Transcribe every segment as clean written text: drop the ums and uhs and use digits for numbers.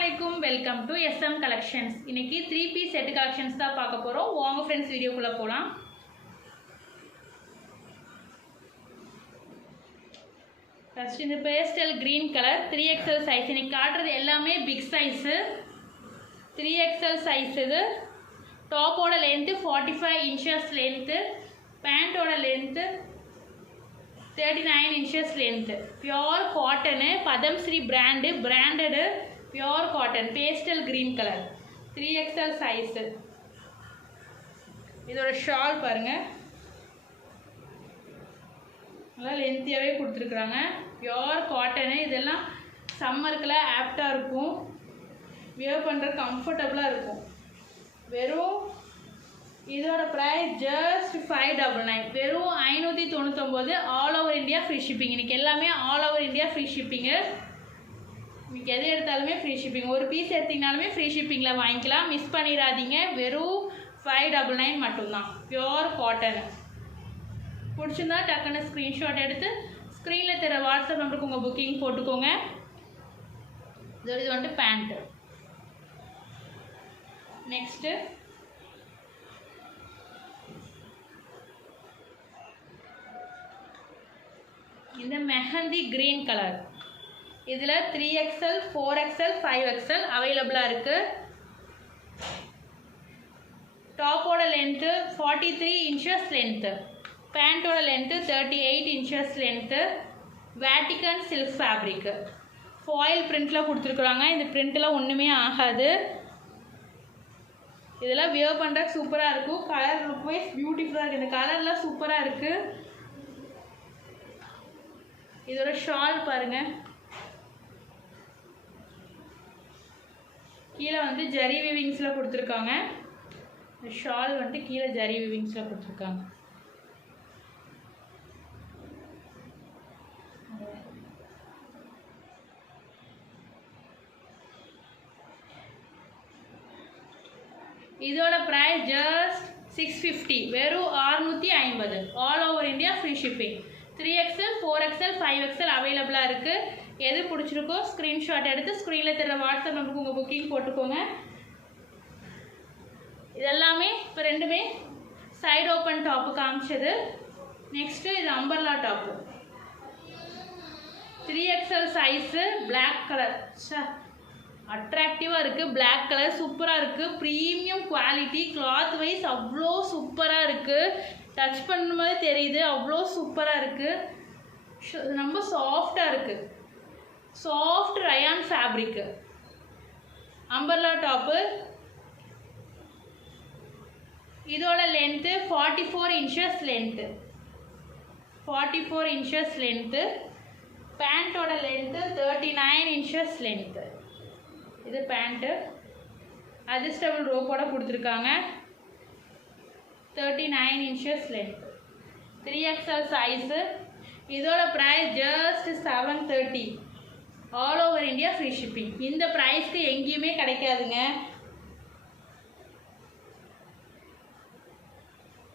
Assalamualaikum, welcome to SM Collections. இன்னைக்கு 3-piece set collections தான் பார்க்க போறோம். வாங்க फ्रेंड्स வீடியோக்குள்ள போலாம். ஃபர்ஸ்ட் இந்த pastel green color 3XL size. இன்னைக்கு காட்றது எல்லாமே big size. 3XL size இது. டாப்போட length 45 inches length. பேண்டோட length 39 inches length. Pure cotton, Padam Shri brand, branded pure cotton, pastel green color, 3XL size. இதோட ஷால் பாருங்க, நல்லா லென்த்தியாவே கொடுத்துருக்குறாங்க. பியோர் காட்டனு, இதெல்லாம் சம்மருக்குலாம் ஆப்டாக இருக்கும், வியர் பண்ணுற கம்ஃபர்டபுளாக இருக்கும். வெறும் இதோட ப்ரைஸ் ஜஸ்ட் 599, வெறும் 599. All over India free shipping. இன்றைக்கி எல்லாமே all over India free shipping. இன்றைக்கி எது எடுத்தாலுமே ஃப்ரீ ஷிப்பிங். ஒரு பீஸ் எடுத்திங்கனாலுமே ஃப்ரீ ஷிப்பிங்கில் வாங்கிக்கலாம், மிஸ் பண்ணிடாதீங்க. வெறும் 599 மட்டும்தான், பியோர் காட்டன். பிடிச்சிருந்தா டக்குன்னு ஸ்க்ரீன்ஷாட் எடுத்து ஸ்க்ரீனில் தர வாட்ஸ்அப் நம்பருக்கு உங்கள் புக்கிங் போட்டுக்கோங்க. இது வந்துட்டு பேண்ட்டு. நெக்ஸ்ட்டு இந்த மெஹந்தி கிரீன் கலர். இதில் 3XL, 4XL, 5XL அவைலபிளாக இருக்குது. டாப்போட லென்த்து 43 inches லென்த்து. பேண்ட்டோட length 38 inches length. Vatican silk fabric. Foil பிரிண்டில் கொடுத்துருக்குறாங்க. இந்த பிரிண்ட்டெலாம் ஒன்றுமே ஆகாது. இதெல்லாம் வியர் பண்ணுறதுக்கு சூப்பராக இருக்கும். கலர் லுக் வைஸ் பியூட்டிஃபுல்லாக இருக்குது. இந்த கலர்லாம் சூப்பராக இருக்குது. இதோட ஷால் பாருங்க, கீழே வந்து ஜரி விவிங்ஸில் கொடுத்துருக்காங்க. இந்த ஷால் வந்துட்டு கீழே ஜரி விவிங்ஸில் கொடுத்துருக்காங்க. இதோட ப்ரைஸ் ஜஸ்ட் 650, வெறும் 650. All over India free shipping. 3XL, 4XL, 5XL அவைலபிளாக இருக்குது. எது பிடிச்சிருக்கோ ஸ்க்ரீன்ஷாட் எடுத்து ஸ்க்ரீனில் தர வாட்ஸ்அப் நம்பருக்கு உங்கள் புக்கிங் போட்டுக்கோங்க. இதெல்லாமே இப்போ ரெண்டுமே சைடு ஓப்பன் டாப்பு காமிச்சது. நெக்ஸ்ட்டு இது umbrella top. 3XL size, black colour. அட்ராக்டிவாக இருக்குது. பிளாக் கலர் சூப்பராக இருக்குது. ப்ரீமியம் குவாலிட்டி, கிளாத் வைஸ் அவ்வளோ சூப்பராக இருக்குது. டச் பண்ணுற மாதிரி தெரியுது, அவ்வளோ சூப்பராக இருக்குது. ரொம்ப சாஃப்டாக இருக்குது. Soft rayon fabric. Umbrella top. இதோட length 44 inches length. 44 inches length. பேண்ட்டோட லென்த்து 39 inches லென்த்து. இது பேண்ட்டு. அட்ஜஸ்டபிள் ரோப்போட கொடுத்துருக்காங்க. 39 inches length. 3XL size. இதோட price just 730. All over India free shipping. இந்த ப்ரைஸ்க்கு எங்கேயுமே கிடைக்காதுங்க.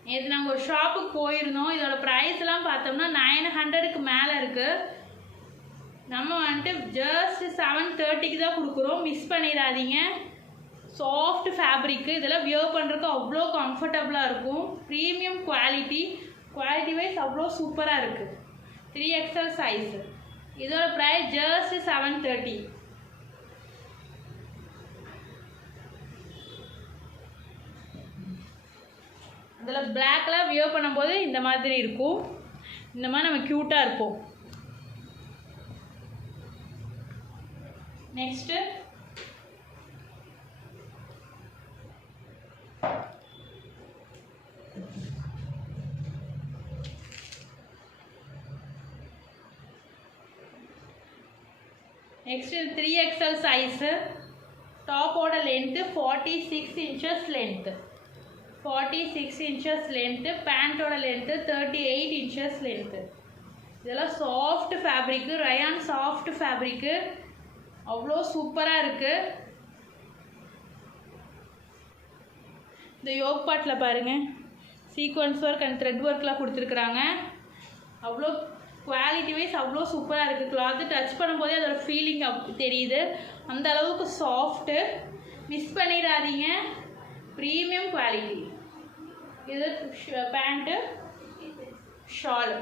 நேற்று நாங்கள் ஒரு ஷாப்புக்கு போயிருந்தோம். இதோட ப்ரைஸ்லாம் பார்த்தோம்னா 900க்கு மேலே இருக்குது. நம்ம வந்துட்டு ஜஸ்ட் 730க்கு தான் கொடுக்குறோம், மிஸ் பண்ணிடாதீங்க. Soft fabric. இதெல்லாம் வியர் பண்ணுறதுக்கு அவ்வளோ கம்ஃபர்டபுளாக இருக்கும். ப்ரீமியம் குவாலிட்டி, குவாலிட்டி வைஸ் அவ்வளோ சூப்பராக இருக்குது. 3XL size. இதோட ப்ரைஸ் ஜஸ்ட் 730. இதில் பிளாக்லாம் வியர் பண்ணும்போது இந்த மாதிரி இருக்கும். இந்த மாதிரி நம்ம க்யூட்டாக இருப்போம். Next next 3XL size. டாப்போட length 46 inches length. 46 inches length. பேண்ட்டோட லென்த்து 38 inches லென்த்து. இதெல்லாம் soft fabric, rayon soft fabric. அவ்வளோ சூப்பராக இருக்குது. இந்த யோக் பாட்டில் பாருங்கள், சீக்வன்ஸ் ஒர்க் அண்ட் த்ரெட் ஒர்க்லாம் கொடுத்துருக்குறாங்க. அவ்வளோ குவாலிட்டி வைஸ் அவ்வளோ சூப்பராக இருக்குது. கிளாத்து டச் பண்ணும்போதே அதோட ஃபீலிங் தெரியுது. அந்த அளவுக்கு சாஃப்ட்டு. மிஸ் பண்ணிடாதீங்க. Premium quality. இது pant, shawl.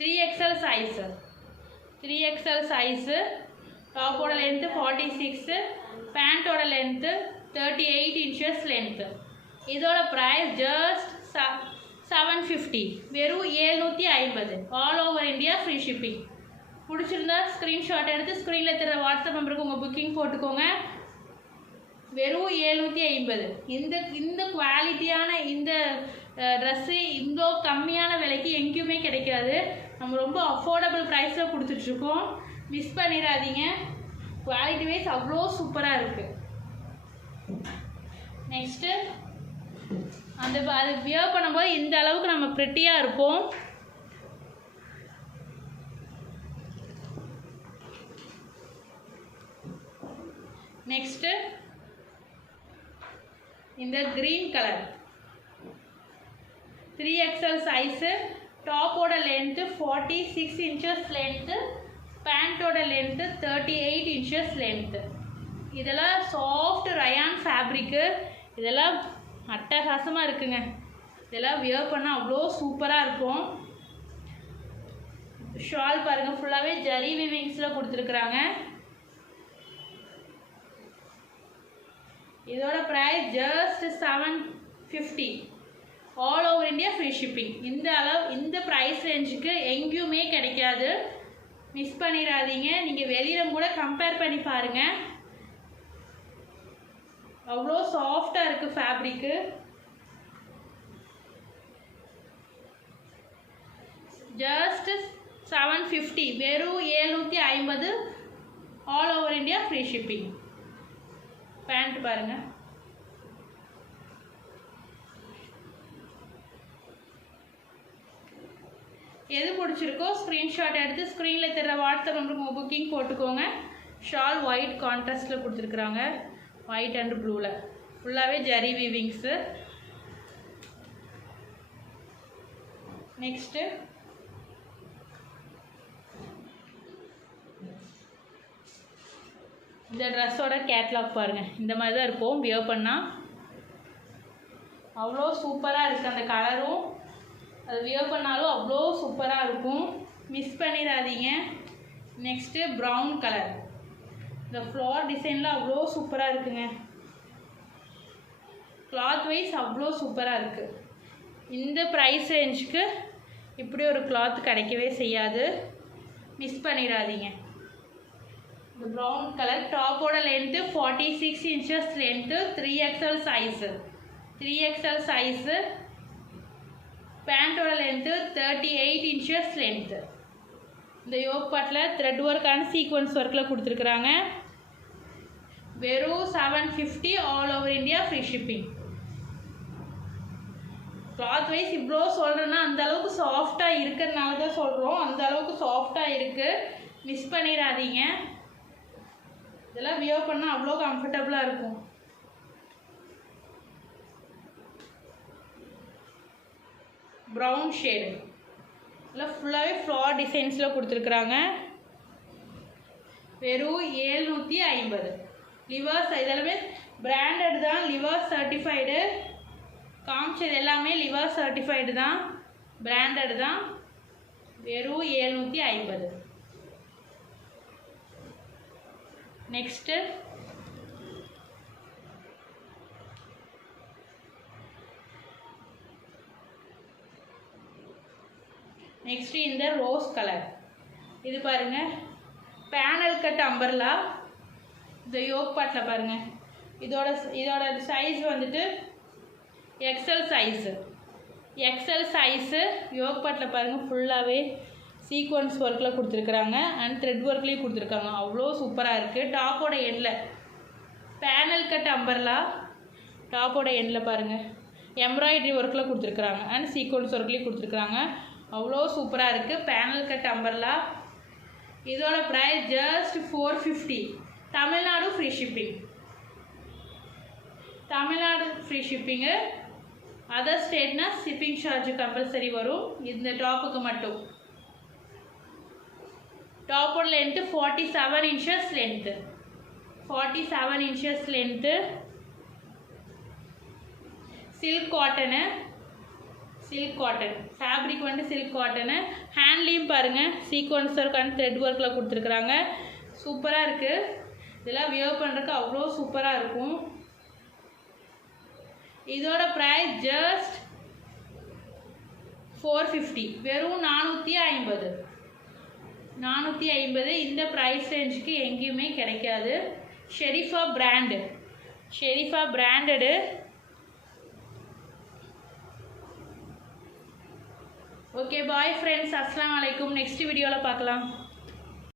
Three XL size. 3XL size. டாப்போட லென்த்து 46, பேண்ட்டோட லென்த்து 38 inches லென்த்து. இதோட ப்ரைஸ் ஜஸ்ட் 750, வெறும் 750. All over India free shipping. பிடிச்சிருந்தா ஸ்க்ரீன்ஷாட் எடுத்து ஸ்க்ரீனில் தர வாட்ஸ்அப் நம்பருக்கு உங்கள் புக்கிங் போட்டுக்கோங்க. வெறும் 750. இந்த குவாலிட்டியான இந்த ட்ரெஸ்ஸு இவ்வளோ கம்மியான விலைக்கு எங்கேயுமே கிடைக்காது. நம்ம ரொம்ப அஃபோர்டபுள் ப்ரைஸில் கொடுத்துட்ருக்கோம். மிஸ் பண்ணிடாதீங்க. குவாலிட்டி வைஸ் அவ்வளோ சூப்பராக இருக்குது. நெக்ஸ்ட்டு அது வியர் பண்ணும்போது இந்த அளவுக்கு நம்ம ப்ரிட்டியாக இருப்போம். நெக்ஸ்ட்டு இந்த க்ரீன் கலர் 3XL சைஸு. டாப்போட லென்த்து 46 inches லென்த்து, பேண்ட்டோட லென்த்து 38 inches லென்த்து. இதெல்லாம் சாஃப்ட் ரயான் ஃபேப்ரிக்கு. இதெல்லாம் அட்டகாசமாக இருக்குங்க. இதெல்லாம் வியர் பண்ணால் அவ்வளோ சூப்பராக இருக்கும். ஷால் பாருங்கள், ஃபுல்லாகவே ஜரி விவிங்ஸில் கொடுத்துருக்குறாங்க. இதோட price just 750. All over India free shipping. இந்த ப்ரைஸ் ரேஞ்சுக்கு எங்கேயுமே கிடைக்காது. மிஸ் பண்ணிடாதீங்க. நீங்கள் வெளியில் கூட கம்பேர் பண்ணி பாருங்கள். அவ்வளோ சாஃப்டாக இருக்குது ஃபேப்ரிக்கு. ஜஸ்ட் 750, வெறும் 750. All over India free shipping. Pant பாருங்கள். எது பிடிச்சிருக்கோ ஸ்க்ரீன்ஷாட் எடுத்து ஸ்க்ரீனில் தர வாட்ஸ்அப் நம்பருக்கு உங்கள் புக்கிங் போட்டுக்கோங்க. ஷால் ஒயிட் கான்ட்ராஸ்டில் கொடுத்துருக்குறாங்க. ஒயிட் அண்ட் ப்ளூவில் ஃபுல்லாகவே ஜரி வீவிங்ஸு. நெக்ஸ்ட்டு இந்த ட்ரெஸ்ஸோட கேட்லாக் பாருங்கள். இந்த மாதிரி தான் இருக்கும் வியர் பண்ணால். அவ்வளோ சூப்பராக இருக்குது. அந்த கலரும் அது வியர் பண்ணாலும் அவ்வளோ சூப்பராக இருக்கும். மிஸ் பண்ணிடாதீங்க. Next brown colour. இந்த ஃப்ளவர் டிசைனில் அவ்வளோ சூப்பராக இருக்குங்க. கிளாத் வைஸ் அவ்வளோ சூப்பராக இருக்குது. இந்த ப்ரைஸ் ரேஞ்சுக்கு இப்படி ஒரு கிளாத் கிடைக்கவே செய்யாது. மிஸ் பண்ணிடாதீங்க. இந்த ப்ரௌன் கலர். டாப்போட length 46 inches length, 3XL size. 3XL size. பேண்ட்டோட லென்த்து 38 inches லென்த்து. இந்த யோக் பாட்டில் த்ரெட் ஒர்க்கான சீக்வன்ஸ் ஒர்க்கில் கொடுத்துருக்குறாங்க. வெறும் 750. All over India free shipping. Cloth wise இவ்வளோ சொல்கிறேன்னா அந்தளவுக்கு சாஃப்டாக இருக்கிறதுனால தான் சொல்கிறோம். அந்தளவுக்கு சாஃப்டாக இருக்குது. மிஸ் பண்ணிடாதீங்க. இதெல்லாம் வியர் பண்ணால் அவ்வளோ கம்ஃபர்டபுளாக இருக்கும். Brown shade. இதெல்லாம் ஃபுல்லாகவே ஃப்ளவர் டிசைன்ஸில் கொடுத்துருக்குறாங்க. வெறும் 750. லிவர்ஸ் இதெல்லாமே பிராண்டட் தான். Levers certified. காமிச்சது எல்லாமே லிவர்ஸ் சர்டிஃபைடு தான். பிராண்டட் தான். வெறும் 750. நெக்ஸ்ட்டு இந்த ரோஸ் கலர். இது பாருங்கள், பேனல் கட் அம்பர்லா. இந்த யோக் பாட்டில் பாருங்கள். இதோட சைஸ் வந்துட்டு XL size. XL size. Yoke பாட்டில் பாருங்கள், ஃபுல்லாகவே சீக்வன்ஸ் ஒர்க்கில் கொடுத்துருக்குறாங்க அண்ட் த்ரெட் ஒர்க்லேயும் கொடுத்துருக்காங்க. அவ்வளோ சூப்பராக இருக்குது. டாப்போட எண்டில் பேனல் கட் அம்பர்லா. டாப்போட எண்டில் பாருங்கள் எம்ப்ராய்டரி ஒர்க்கில் கொடுத்துருக்குறாங்க அண்ட் சீக்வன்ஸ் ஒர்க்லேயும் கொடுத்துருக்குறாங்க. அவ்வளோ சூப்பராக இருக்குது. Panel cut umbrella. இதோட price just 450. Tamil Nadu free shipping. Tamil Nadu free shipping. Other ஸ்டேட்னா ஷிப்பிங் சார்ஜ் கம்பல்சரி வரும். இந்த டாப்புக்கு மட்டும். டாப்போட length 47 inches length. 47 inches length. Silk cotton. Silk cotton fabric வந்து சில்க் காட்டனு. ஹேண்ட்லேயும் பாருங்கள் சீக்வன்ஸ் ஒர்க் அண்ட் த்ரெட் ஒர்க்கில் கொடுத்துருக்குறாங்க. சூப்பராக இருக்குது. இதெல்லாம் வியர் பண்ணுறதுக்கு அவ்வளோ சூப்பராக இருக்கும். இதோட ப்ரைஸ் ஜஸ்ட் 450. வெறும் 450. 450. இந்த ப்ரைஸ் ரேஞ்சுக்கு எங்கேயுமே கிடைக்காது. Sherifa brand. Sherifa branded. Okay bye friends. அஸ்ஸலாமு அலைக்கும். நெக்ஸ்ட் வீடியோவில் பார்க்கலாம்.